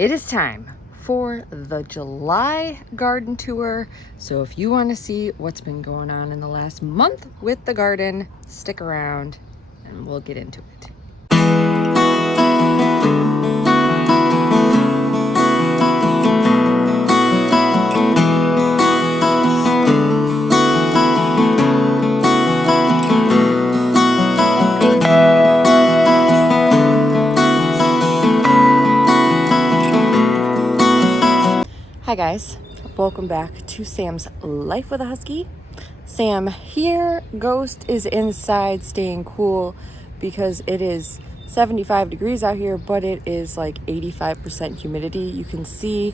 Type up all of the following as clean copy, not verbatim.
it is time for the July garden tour. So if you want to see what's been going on in the last month with the garden, stick around and we'll get into it. Hi guys, welcome back to Sam's Life with a Husky. Sam here. Ghost is inside staying cool because it is 75 degrees out here, but it is like 85% humidity. You can see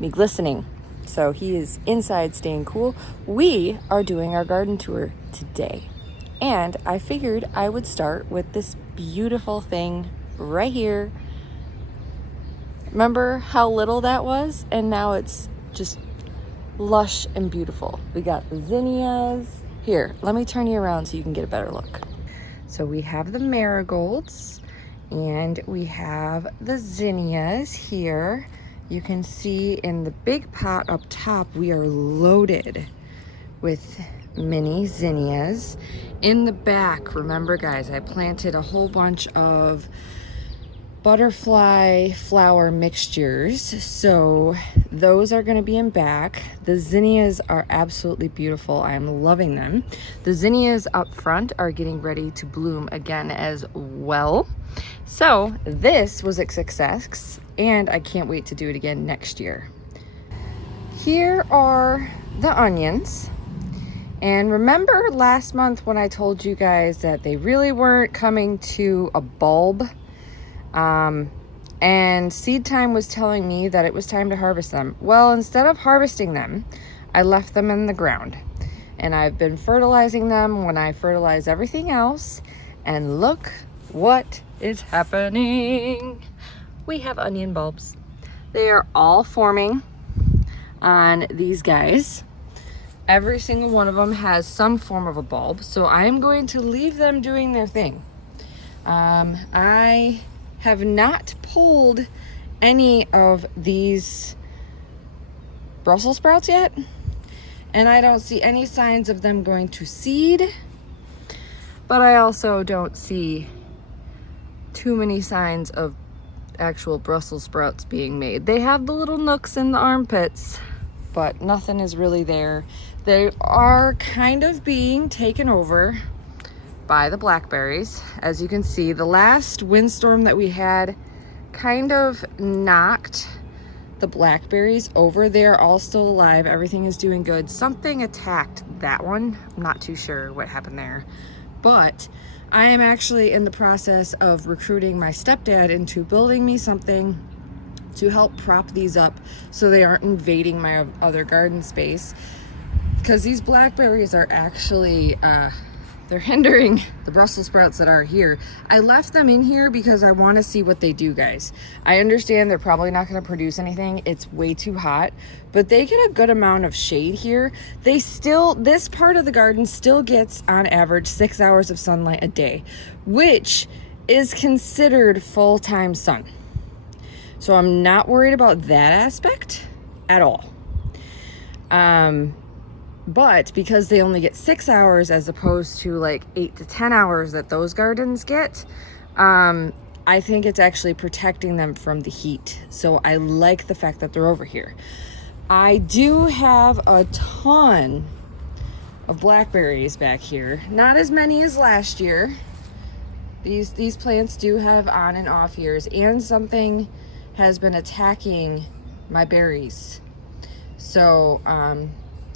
me glistening. So he is inside staying cool. We are doing our garden tour today. And I figured I would start with this beautiful thing right here. Remember how little that was? And now it's just lush and beautiful. We got the zinnias. Here, let me turn you around so you can get a better look. So we have the marigolds and we have the zinnias here. You can see in the big pot up top, we are loaded with mini zinnias. In the back, remember guys, I planted a whole bunch of butterfly flower mixtures, so those are going to be in back. The zinnias are absolutely beautiful. I'm loving them. The zinnias up front are getting ready to bloom again as well. So this was a success and I can't wait to do it again next year. Here are the onions. And remember last month when I told you guys that they really weren't coming to a bulb? And Seed Time was telling me that it was time to harvest them. Well, instead of harvesting them, I left them in the ground. And I've been fertilizing them when I fertilize everything else. And look what is happening. We have onion bulbs. They are all forming on these guys. Every single one of them has some form of a bulb. So I'm going to leave them doing their thing. I have not pulled any of these Brussels sprouts yet, and I don't see any signs of them going to seed, but I also don't see too many signs of actual Brussels sprouts being made. They have the little nooks in the armpits, but nothing is really there. They are kind of being taken over by the blackberries. As you can see, the last windstorm that we had kind of knocked the blackberries over. They're all still alive. Everything is doing good. Something attacked that one. I'm not too sure what happened there. But I am actually in the process of recruiting my stepdad into building me something to help prop these up so they aren't invading my other garden space. Because these blackberries are actually they're hindering the Brussels sprouts that are here. I left them in here because I want to see what they do, guys. I understand they're probably not going to produce anything. It's way too hot, but they get a good amount of shade here. This part of the garden still gets on average 6 hours of sunlight a day, which is considered full-time sun. So I'm not worried about that aspect at all. But because they only get 6 hours as opposed to like 8 to 10 hours that those gardens get, I think it's actually protecting them from the heat. So I like the fact that they're over here. I do have a ton of blackberries back here. Not as many as last year. These plants do have on and off years, and something has been attacking my berries. So,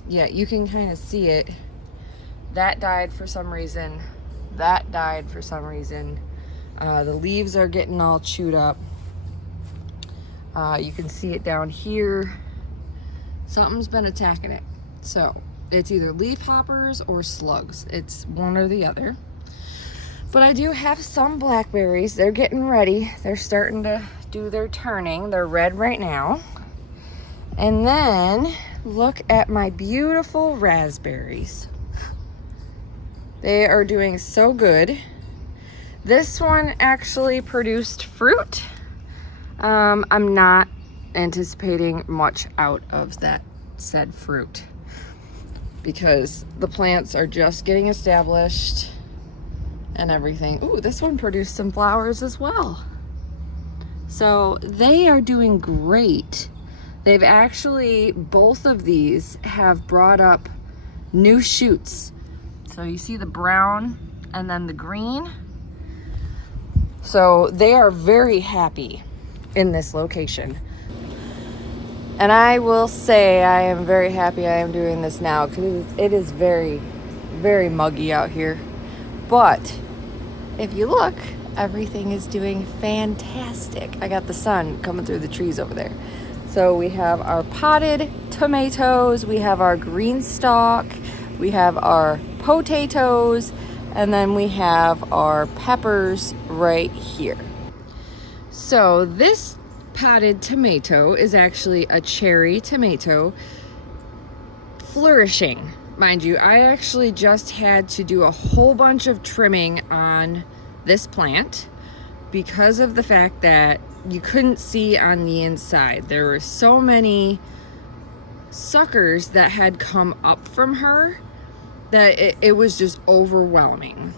yeah, you can kind of see it. That died for some reason. That died for some reason. The leaves are getting all chewed up. You can see it down here. Something's been attacking it. So it's either leaf hoppers or slugs. It's one or the other. But I do have some blackberries. They're getting ready. They're starting to do their turning. They're red right now. And then look at my beautiful raspberries. They are doing so good. This one actually produced fruit. I'm not anticipating much out of that said fruit because the plants are just getting established and everything. Ooh, this one produced some flowers as well. So they are doing great. They've actually, both of these have brought up new shoots. So you see the brown and then the green. So they are very happy in this location. And I will say I am very happy I am doing this now because it is very, very muggy out here. But if you look, everything is doing fantastic. I got the sun coming through the trees over there. So we have our potted tomatoes, we have our green stalk, we have our potatoes, and then we have our peppers right here. So this potted tomato is actually a cherry tomato, flourishing. Mind you, I actually just had to do a whole bunch of trimming on this plant because of the fact that you couldn't see on the inside. There were so many suckers that had come up from her that it was just overwhelming.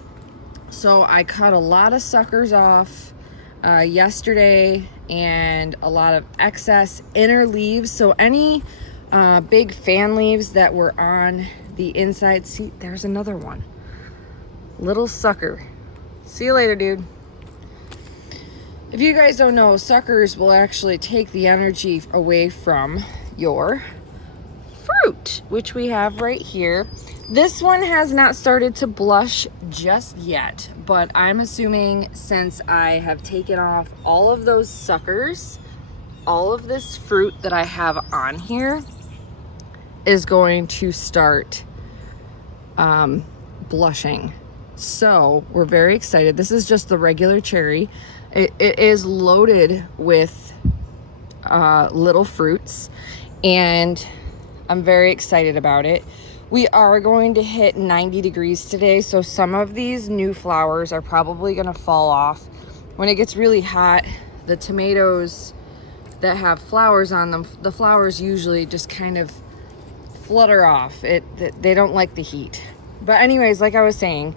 So I cut a lot of suckers off yesterday and a lot of excess inner leaves. So any big fan leaves that were on the inside. See, there's another one. Little sucker. See you later, dude. If you guys don't know, suckers will actually take the energy away from your fruit, which we have right here. This one has not started to blush just yet, but I'm assuming since I have taken off all of those suckers, all of this fruit that I have on here is going to start blushing. So we're very excited. This is just the regular cherry. It is loaded with little fruits, and I'm very excited about it. We are going to hit 90 degrees today, so some of these new flowers are probably going to fall off. When it gets really hot, the tomatoes that have flowers on them, the flowers usually just kind of flutter off. They don't like the heat. But anyways, like I was saying,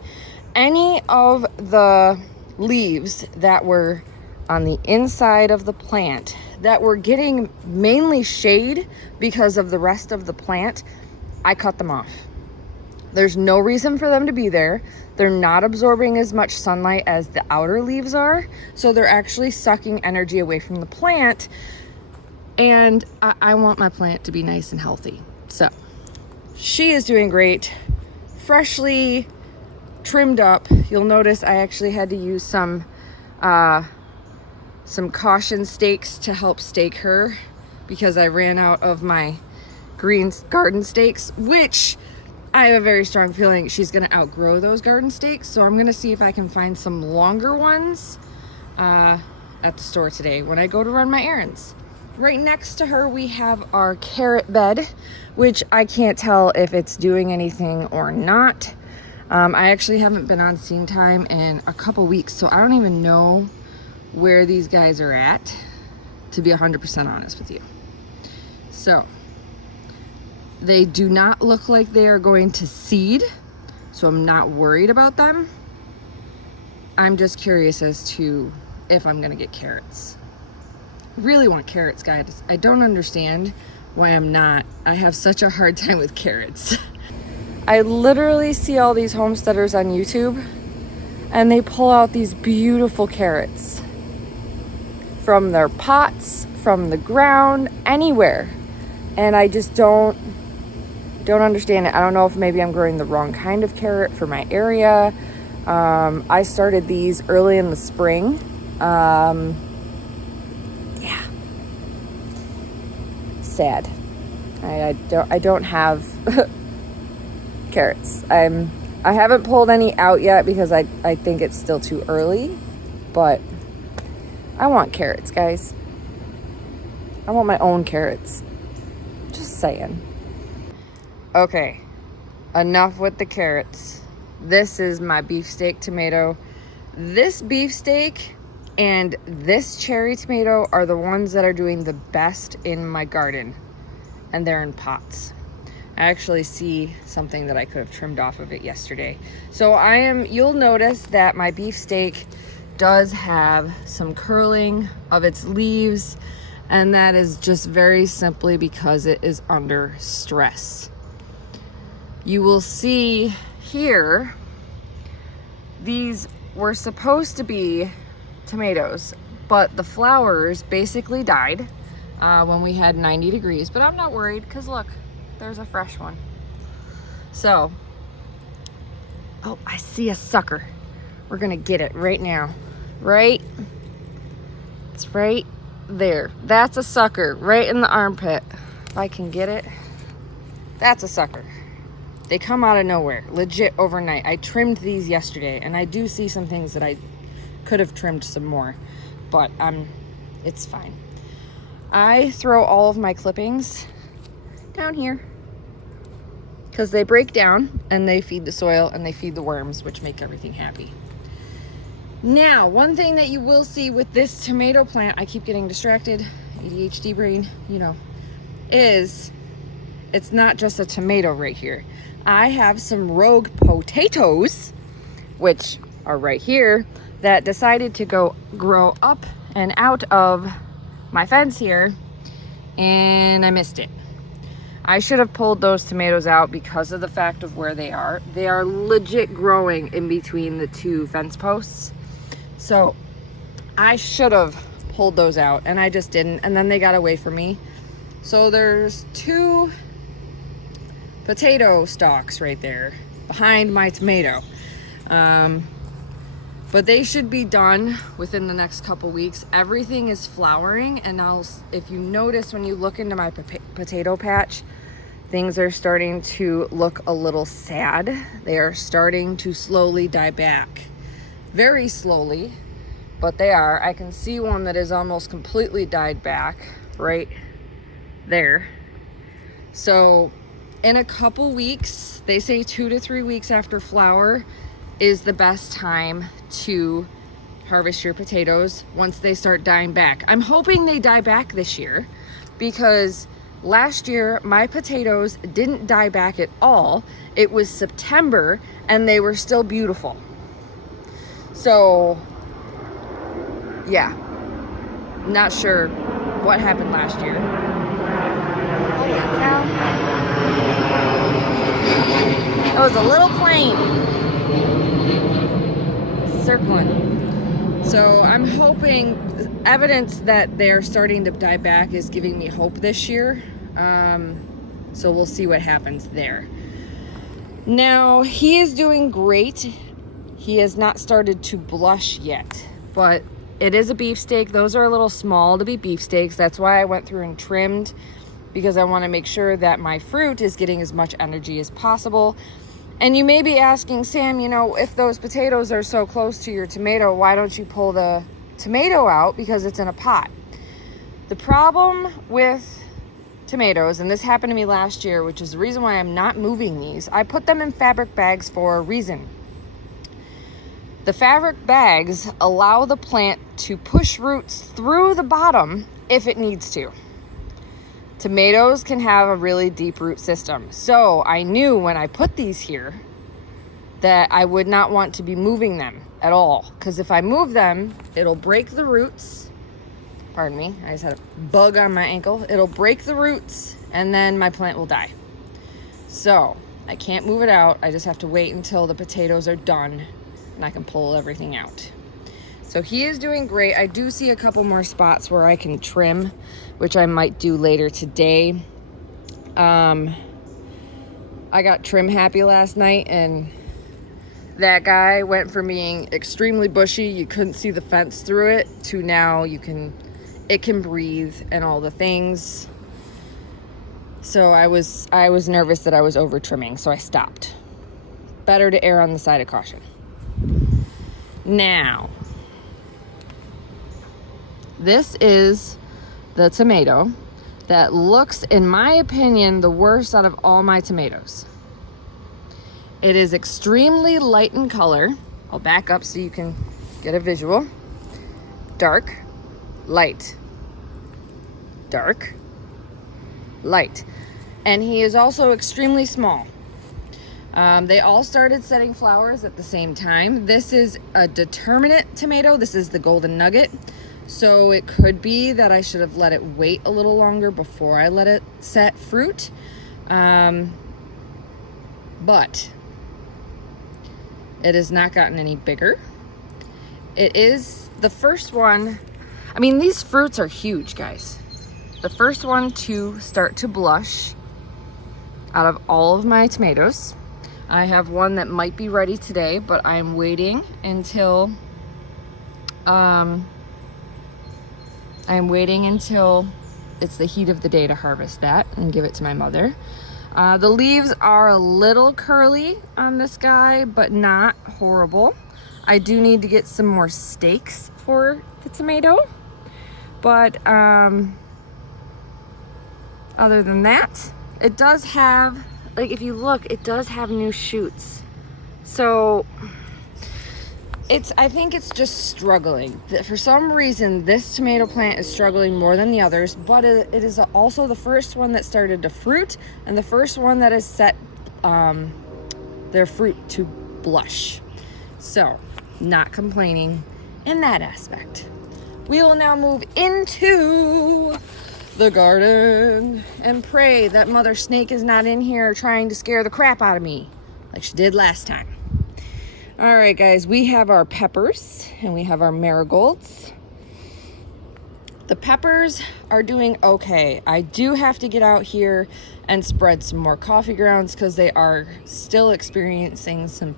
any of the leaves that were on the inside of the plant that were getting mainly shade because of the rest of the plant, I cut them off. There's no reason for them to be there. They're not absorbing as much sunlight as the outer leaves are, so they're actually sucking energy away from the plant, and I want my plant to be nice and healthy. So she is doing great, freshly trimmed up. You'll notice I actually had to use some caution stakes to help stake her because I ran out of my green garden stakes, which I have a very strong feeling she's going to outgrow those garden stakes. So I'm going to see if I can find some longer ones at the store today when I go to run my errands. Right next to her, we have our carrot bed, which I can't tell if it's doing anything or not. I actually haven't been on Scene Time in a couple weeks, so I don't even know where these guys are at, to be 100% honest with you. So they do not look like they are going to seed, so I'm not worried about them. I'm just curious as to if I'm gonna get carrots. Really want carrots, guys. I don't understand why I'm not. I have such a hard time with carrots. I literally see all these homesteaders on YouTube and they pull out these beautiful carrots from their pots, from the ground, anywhere. And I just don't understand it. I don't know if maybe I'm growing the wrong kind of carrot for my area. I started these early in the spring. Yeah. Sad. I don't have carrots. I haven't pulled any out yet because I think it's still too early, but I want carrots, guys. I want my own carrots. Just saying. Okay, enough with the carrots. This is my beefsteak tomato. This beefsteak And this cherry tomato are the ones that are doing the best in my garden, and they're in pots. I actually see something that I could have trimmed off of it yesterday. So you'll notice that my beefsteak does have some curling of its leaves, and that is just very simply because it is under stress. You will see here, these were supposed to be tomatoes, but the flowers basically died when we had 90 degrees, but I'm not worried because look, there's a fresh one. So, oh, I see a sucker. We're gonna get it right now. Right? It's right there. That's a sucker right in the armpit. If I can get it. That's a sucker. They come out of nowhere, legit overnight. I trimmed these yesterday, and I do see some things that I could have trimmed some more, but it's fine. I throw all of my clippings down here because they break down and they feed the soil and they feed the worms, which make everything happy. Now, one thing that you will see with this tomato plant, I keep getting distracted, ADHD brain, you know, is it's not just a tomato right here. I have some rogue potatoes, which are right here, that decided to go grow up and out of my fence here, and I missed it. I should have pulled those tomatoes out because of the fact of where they are. They are legit growing in between the two fence posts. So I should have pulled those out, and I just didn't, and then they got away from me. So there's 2 potato stalks right there behind my tomato. But they should be done within the next couple weeks. Everything is flowering, and if you notice when you look into my potato patch, things are starting to look a little sad. They are starting to slowly die back. Very slowly, but they are. I can see one that is almost completely died back right there. So in a couple weeks, they say 2 to 3 weeks after flower is the best time to harvest your potatoes once they start dying back. I'm hoping they die back this year because last year my potatoes didn't die back at all. It was September and they were still beautiful. So yeah, not sure what happened last year. Holy cow. That was a little plane circling. So I'm hoping evidence that they're starting to die back is giving me hope this year. So we'll see what happens there. Now, he is doing great. He has not started to blush yet, but it is a beefsteak. Those are a little small to be beefsteaks. That's why I went through and trimmed, because I want to make sure that my fruit is getting as much energy as possible. And you may be asking, Sam, you know, if those potatoes are so close to your tomato, why don't you pull the tomato out because it's in a pot? The problem with tomatoes, and this happened to me last year, which is the reason why I'm not moving these, I put them in fabric bags for a reason. The fabric bags allow the plant to push roots through the bottom if it needs to. Tomatoes can have a really deep root system. So I knew when I put these here that I would not want to be moving them at all, because if I move them, it'll break the roots. Pardon me, I just had a bug on my ankle. It'll break the roots and then my plant will die. So I can't move it out. I just have to wait until the potatoes are done and I can pull everything out. So he is doing great. I do see a couple more spots where I can trim, which I might do later today. I got trim happy last night, and that guy went from being extremely bushy, you couldn't see the fence through it, to now it can breathe and all the things. So I was nervous that I was over trimming, so I stopped. Better to err on the side of caution. Now, this is the tomato that looks, in my opinion, the worst out of all my tomatoes. It is extremely light in color. I'll back up so you can get a visual. dark, light, dark, light. And he is also extremely small. They all started setting flowers at the same time. This is a determinate tomato. This is the Golden Nugget. So it could be that I should have let it wait a little longer before I let it set fruit. But it has not gotten any bigger. It is the first one. I mean, these fruits are huge, guys. The first one to start to blush out of all of my tomatoes. I have one that might be ready today, but I'm waiting until it's the heat of the day to harvest that and give it to my mother. The leaves are a little curly on this guy, but not horrible. I do need to get some more stakes for the tomato, but other than that, it does have, like, if you look, it does have new shoots. So I think it's just struggling. For some reason, this tomato plant is struggling more than the others, but it is also the first one that started to fruit and the first one that has set their fruit to blush. So, not complaining in that aspect. We will now move into the garden and pray that Mother Snake is not in here trying to scare the crap out of me like she did last time. All right, guys, we have our peppers and we have our marigolds. The peppers are doing okay. I do have to get out here and spread some more coffee grounds because they are still experiencing some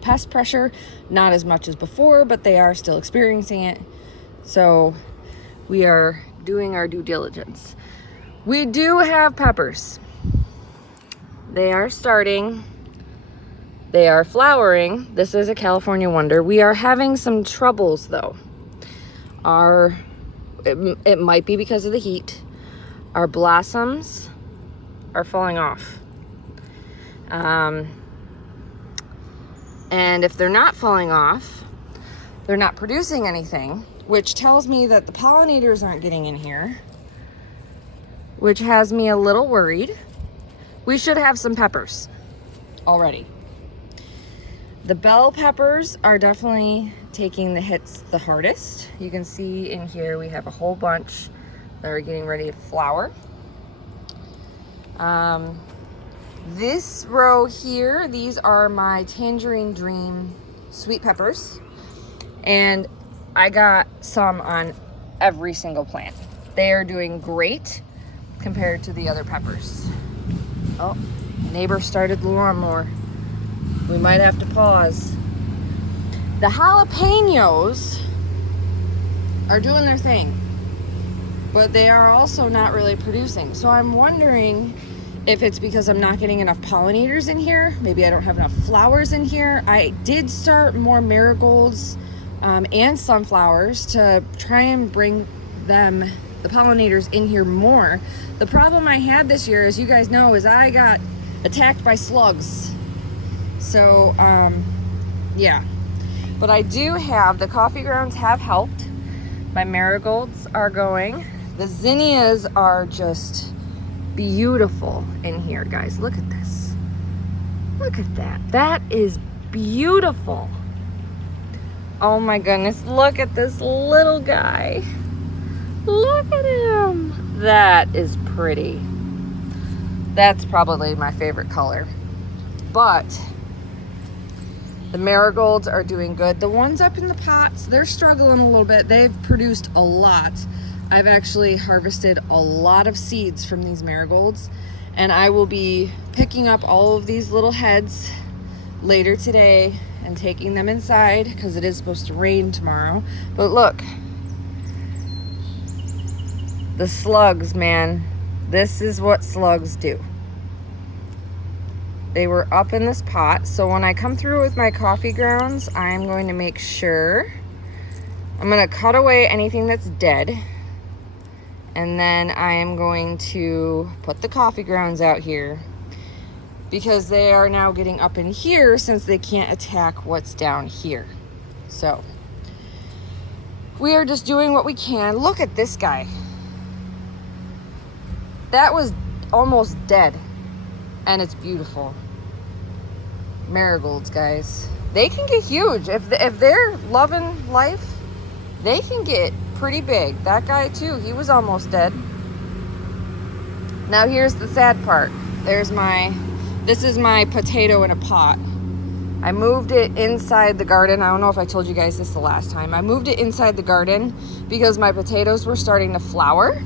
pest pressure. Not as much as before, but they are still experiencing it. So we are doing our due diligence. We do have peppers. They are starting. They are flowering. This is a California Wonder. We are having some troubles though. It might be because of the heat. Our blossoms are falling off. And if they're not falling off, they're not producing anything, which tells me that the pollinators aren't getting in here, which has me a little worried. We should have some peppers already. The bell peppers are definitely taking the hits the hardest. You can see in here we have a whole bunch that are getting ready to flower. This row here, these are my Tangerine Dream sweet peppers. And I got some on every single plant. They are doing great compared to the other peppers. Oh, neighbor started the lawnmower. We might have to pause. The jalapenos are doing their thing, but they are also not really producing. So I'm wondering if it's because I'm not getting enough pollinators in here. Maybe I don't have enough flowers in here. I did start more marigolds and sunflowers to try and bring the pollinators in here more. The problem I had this year, as you guys know, is I got attacked by slugs. So, yeah. But I do have, the coffee grounds have helped. My marigolds are going. The zinnias are just beautiful in here, guys. Look at this. Look at that. That is beautiful. Oh my goodness, look at this little guy. Look at him. That is pretty. That's probably my favorite color. But the marigolds are doing good. The ones up in the pots, they're struggling a little bit. They've produced a lot. I've actually harvested a lot of seeds from these marigolds, and I will be picking up all of these little heads later today and taking them inside because it is supposed to rain tomorrow. But look, the slugs, man. This is what slugs do. They were up in this pot, so when I come through with my coffee grounds, I'm going to make sure I'm going to cut away anything that's dead, and then I am going to put the coffee grounds out here because they are now getting up in here since they can't attack what's down here. So we are just doing what we can. Look at this guy. That was almost dead, and it's beautiful. Marigolds, guys. They can get huge. If they're loving life, they can get pretty big. That guy too, he was almost dead. Now here's the sad part. This is my potato in a pot. I moved it inside the garden. I don't know if I told you guys this the last time. I moved it inside the garden because my potatoes were starting to flower.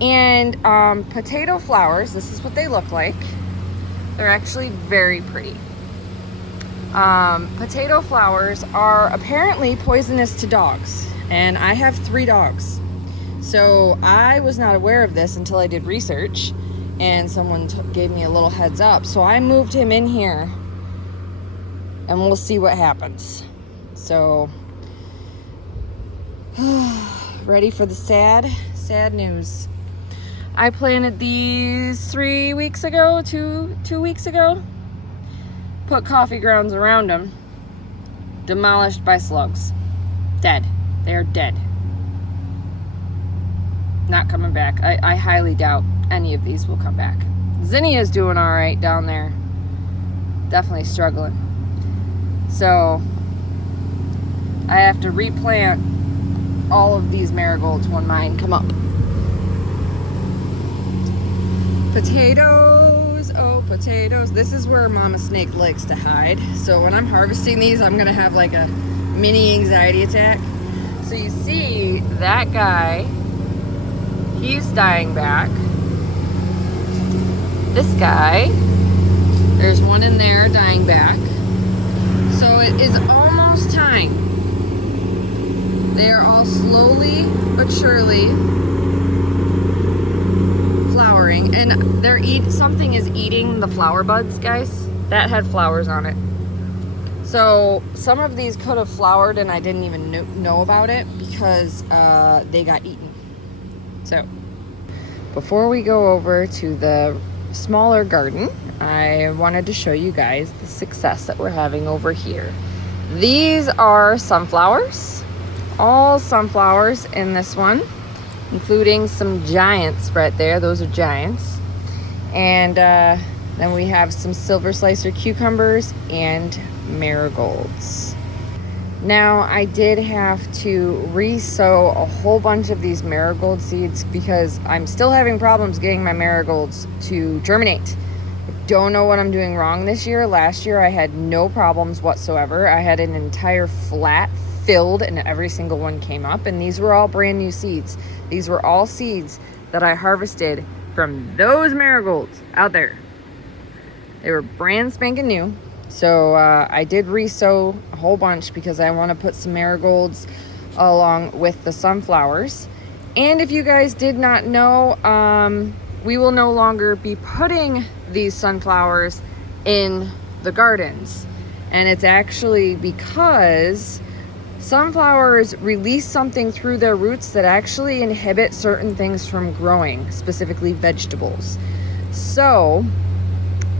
And potato flowers, this is what they look like. They're actually very pretty. Potato flowers are apparently poisonous to dogs. And I have 3 dogs. So I was not aware of this until I did research. And someone gave me a little heads up. So I moved him in here. And we'll see what happens. So, ready for the sad news. I planted these 3 weeks ago, two weeks ago. Put coffee grounds around them. Demolished by slugs. Dead. They are dead. Not coming back. I highly doubt any of these will come back. Zinnia's doing all right down there. Definitely struggling. So I have to replant all of these marigolds when mine come up. Potatoes, oh potatoes. This is where Mama Snake likes to hide. So when I'm harvesting these, I'm gonna have like a mini anxiety attack. So you see that guy, he's dying back. This guy, there's one in there dying back. So it is almost time. They are all slowly but surely flowering, and something is eating the flower buds, guys. That had flowers on it. So some of these could have flowered and I didn't even know about it because they got eaten. So before we go over to the smaller garden, I wanted to show you guys the success that we're having over here. These are sunflowers, all sunflowers in this one, including some giants right there. Those are giants. And then we have some silver slicer cucumbers and marigolds. Now I did have to re-sow a whole bunch of these marigold seeds because I'm still having problems getting my marigolds to germinate. I don't know what I'm doing wrong this year. Last year I had no problems whatsoever. I had an entire flat filled and every single one came up, and these were all brand new seeds. These were all seeds that I harvested from those marigolds out there. They were brand spanking new. So I did re-sow a whole bunch because I want to put some marigolds along with the sunflowers. And if you guys did not know, we will no longer be putting these sunflowers in the gardens. And it's actually because sunflowers release something through their roots that actually inhibit certain things from growing, specifically vegetables. So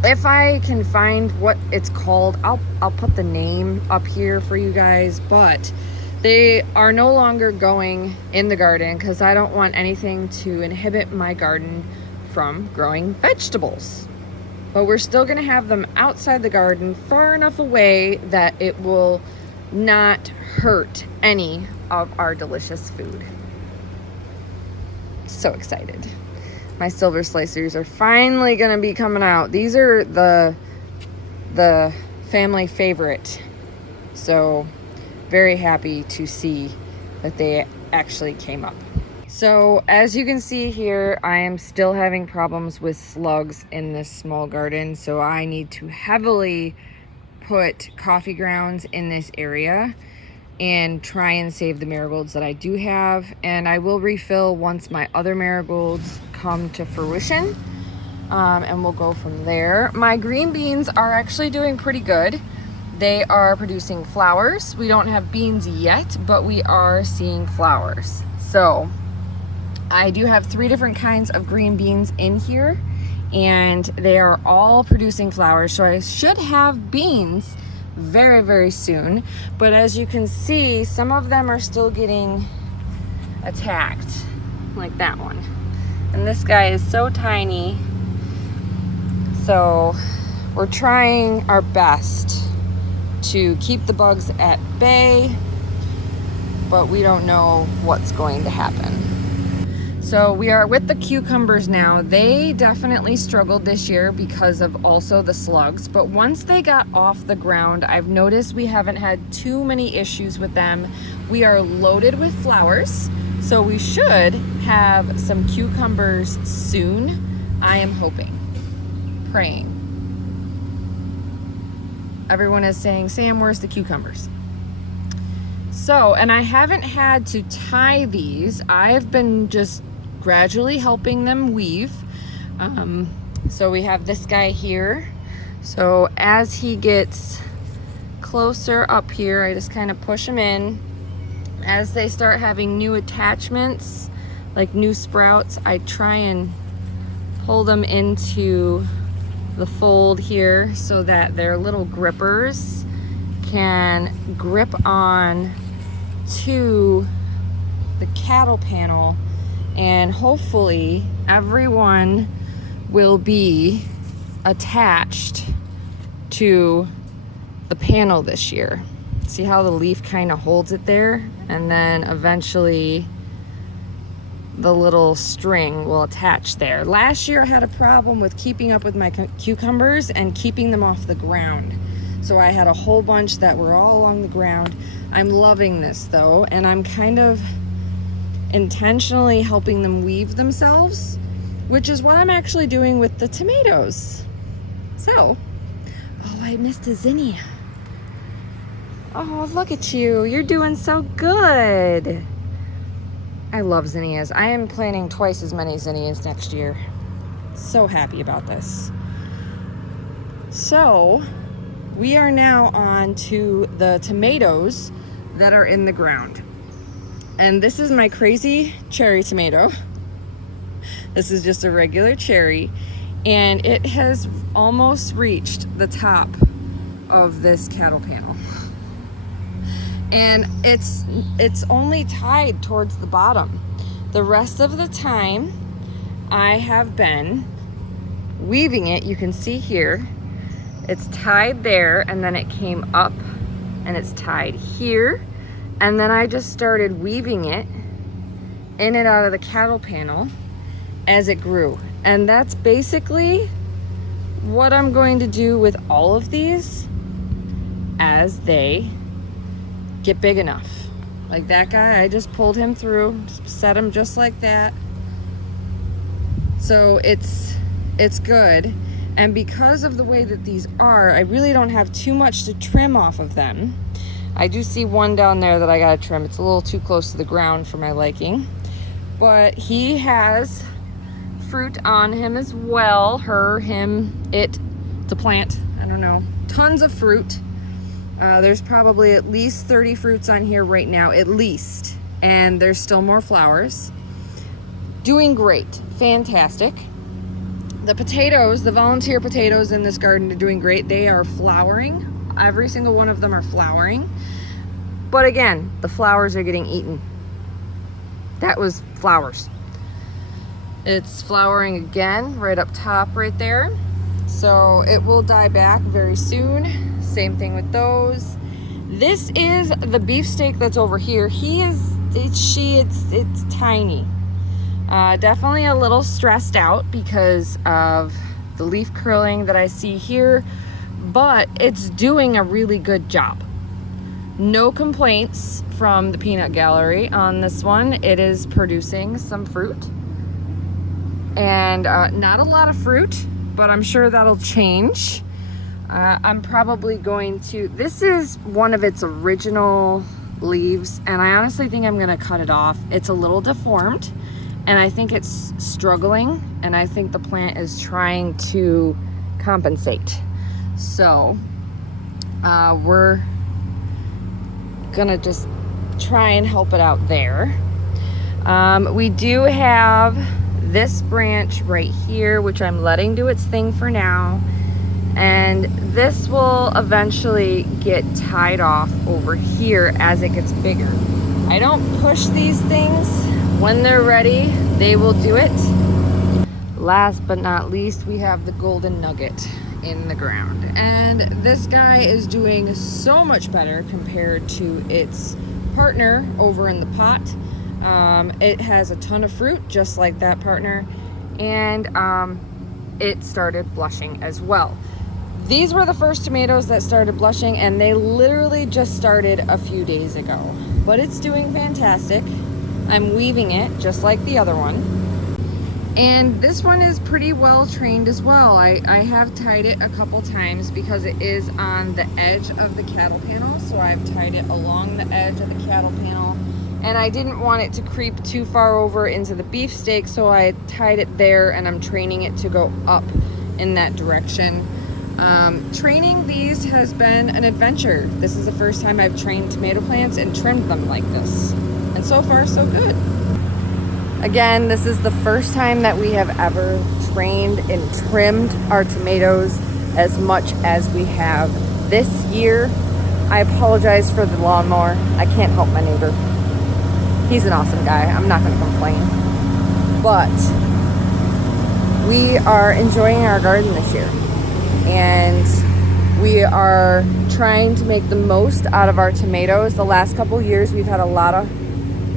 if I can find what it's called, I'll put the name up here for you guys, but they are no longer going in the garden because I don't want anything to inhibit my garden from growing vegetables. But we're still gonna have them outside the garden far enough away that it will not hurt any of our delicious food. So excited. My silver slicers are finally gonna be coming out. These are the family favorite. So very happy to see that they actually came up. So as you can see here, I am still having problems with slugs in this small garden. So I need to heavily put coffee grounds in this area and try and save the marigolds that I do have. And I will refill once my other marigolds come to fruition, and we'll go from there. My green beans are actually doing pretty good. They are producing flowers. We don't have beans yet, but we are seeing flowers. So I do have 3 different kinds of green beans in here, and they are all producing flowers. So I should have beans very, very soon. But as you can see, some of them are still getting attacked, like that one. And this guy is so tiny. So we're trying our best to keep the bugs at bay, but we don't know what's going to happen. So we are with the cucumbers now. They definitely struggled this year because of also the slugs, but once they got off the ground, I've noticed we haven't had too many issues with them. We are loaded with flowers, so we should have some cucumbers soon. I am hoping, praying. Everyone is saying, Sam, where's the cucumbers? So, and I haven't had to tie these. I've been just gradually helping them weave. So we have this guy here. So as he gets closer up here, I just kind of push him in. As they start having new attachments, like new sprouts, I try and pull them into the fold here so that their little grippers can grip on to the cattle panel, and hopefully everyone will be attached to the panel this year. See how the leaf kind of holds it there, and then eventually the little string will attach there. Last year I had a problem with keeping up with my cucumbers and keeping them off the ground. So I had a whole bunch that were all along the ground. I'm loving this though, and I'm kind of intentionally helping them weave themselves, which is what I'm actually doing with the tomatoes. So, oh, I missed a zinnia. Oh, look at you. You're doing so good. I love zinnias. I am planting twice as many zinnias next year. So happy about this. So, we are now on to the tomatoes that are in the ground. And this is my crazy cherry tomato. This is just a regular cherry, and it has almost reached the top of this cattle panel. And it's only tied towards the bottom. The rest of the time I have been weaving it. You can see here, it's tied there, and then it came up and it's tied here. And then I just started weaving it in and out of the cattle panel as it grew. And that's basically what I'm going to do with all of these as they get big enough. Like that guy, I just pulled him through, just set him just like that. So it's good. And because of the way that these are, I really don't have too much to trim off of them. I do see one down there that I gotta trim. It's a little too close to the ground for my liking. But he has fruit on him as well. Her, him, it. It's a plant. I don't know. Tons of fruit. There's probably at least 30 fruits on here right now, at least. And there's still more flowers. Doing great. Fantastic. The potatoes, the volunteer potatoes in this garden are doing great. They are flowering. Every single one of them are flowering. But again, the flowers are getting eaten. That was flowers. It's flowering again right up top right there. So it will die back very soon. Same thing with those. This is the beefsteak that's over here. It's tiny. Definitely a little stressed out because of the leaf curling that I see here, but it's doing a really good job. No complaints from the peanut gallery on this one. It is producing some fruit, and not a lot of fruit, but I'm sure that'll change. I'm probably going to, this is one of its original leaves, and I honestly think I'm gonna cut it off. It's a little deformed, and I think it's struggling, and I think the plant is trying to compensate. So we're gonna just try and help it out there. We do have this branch right here, which I'm letting do its thing for now. And this will eventually get tied off over here as it gets bigger. I don't push these things. When they're ready, they will do it. Last but not least, we have the golden nugget in the ground. And this guy is doing so much better compared to its partner over in the pot. It has a ton of fruit, just like that partner. And it started blushing as well. These were the first tomatoes that started blushing, and they literally just started a few days ago. But it's doing fantastic. I'm weaving it just like the other one. And this one is pretty well trained as well. I have tied it a couple times because it is on the edge of the cattle panel. So I've tied it along the edge of the cattle panel. And I didn't want it to creep too far over into the beefsteak, so I tied it there, and I'm training it to go up in that direction. Training these has been an adventure. This is the first time I've trained tomato plants and trimmed them like this. And so far, so good. Again, this is the first time that we have ever trained and trimmed our tomatoes as much as we have this year. I apologize for the lawnmower. I can't help my neighbor. He's an awesome guy. I'm not going to complain. But we are enjoying our garden this year. And we are trying to make the most out of our tomatoes. The last couple years, we've had a lot of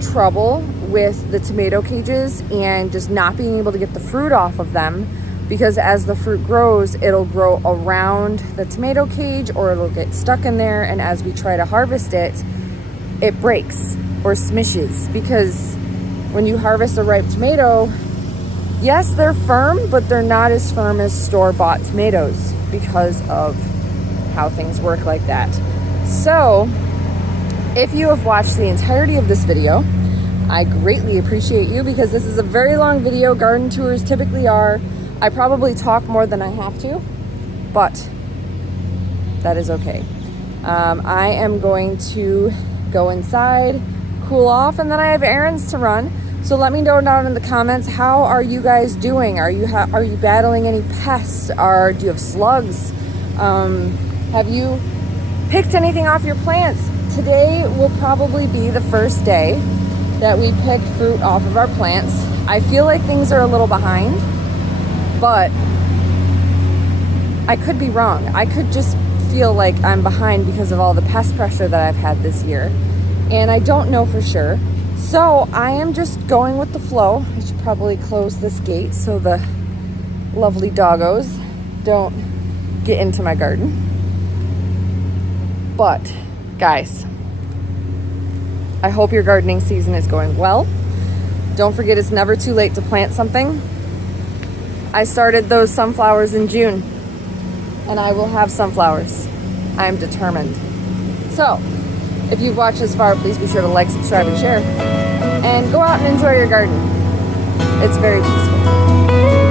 trouble with the tomato cages and just not being able to get the fruit off of them, because as the fruit grows, it'll grow around the tomato cage or it'll get stuck in there. And as we try to harvest it, it breaks or smishes, because when you harvest a ripe tomato, yes, they're firm, but they're not as firm as store-bought tomatoes because of how things work like that. So if you have watched the entirety of this video, I greatly appreciate you, because this is a very long video. Garden tours typically are. I probably talk more than I have to, but that is okay. I am going to go inside, cool off, and then I have errands to run. So let me know down in the comments, how are you guys doing? Are you battling any pests? Do you have slugs? Have you picked anything off your plants? Today will probably be the first day that we pick fruit off of our plants. I feel like things are a little behind, but I could be wrong. I could just feel like I'm behind because of all the pest pressure that I've had this year, and I don't know for sure. So I am just going with the flow. I should probably close this gate so the lovely doggos don't get into my garden. But guys, I hope your gardening season is going well. Don't forget, it's never too late to plant something. I started those sunflowers in June, and I will have sunflowers. I am determined. So if you've watched this far, please be sure to like, subscribe, and share. And go out and enjoy your garden. It's very peaceful.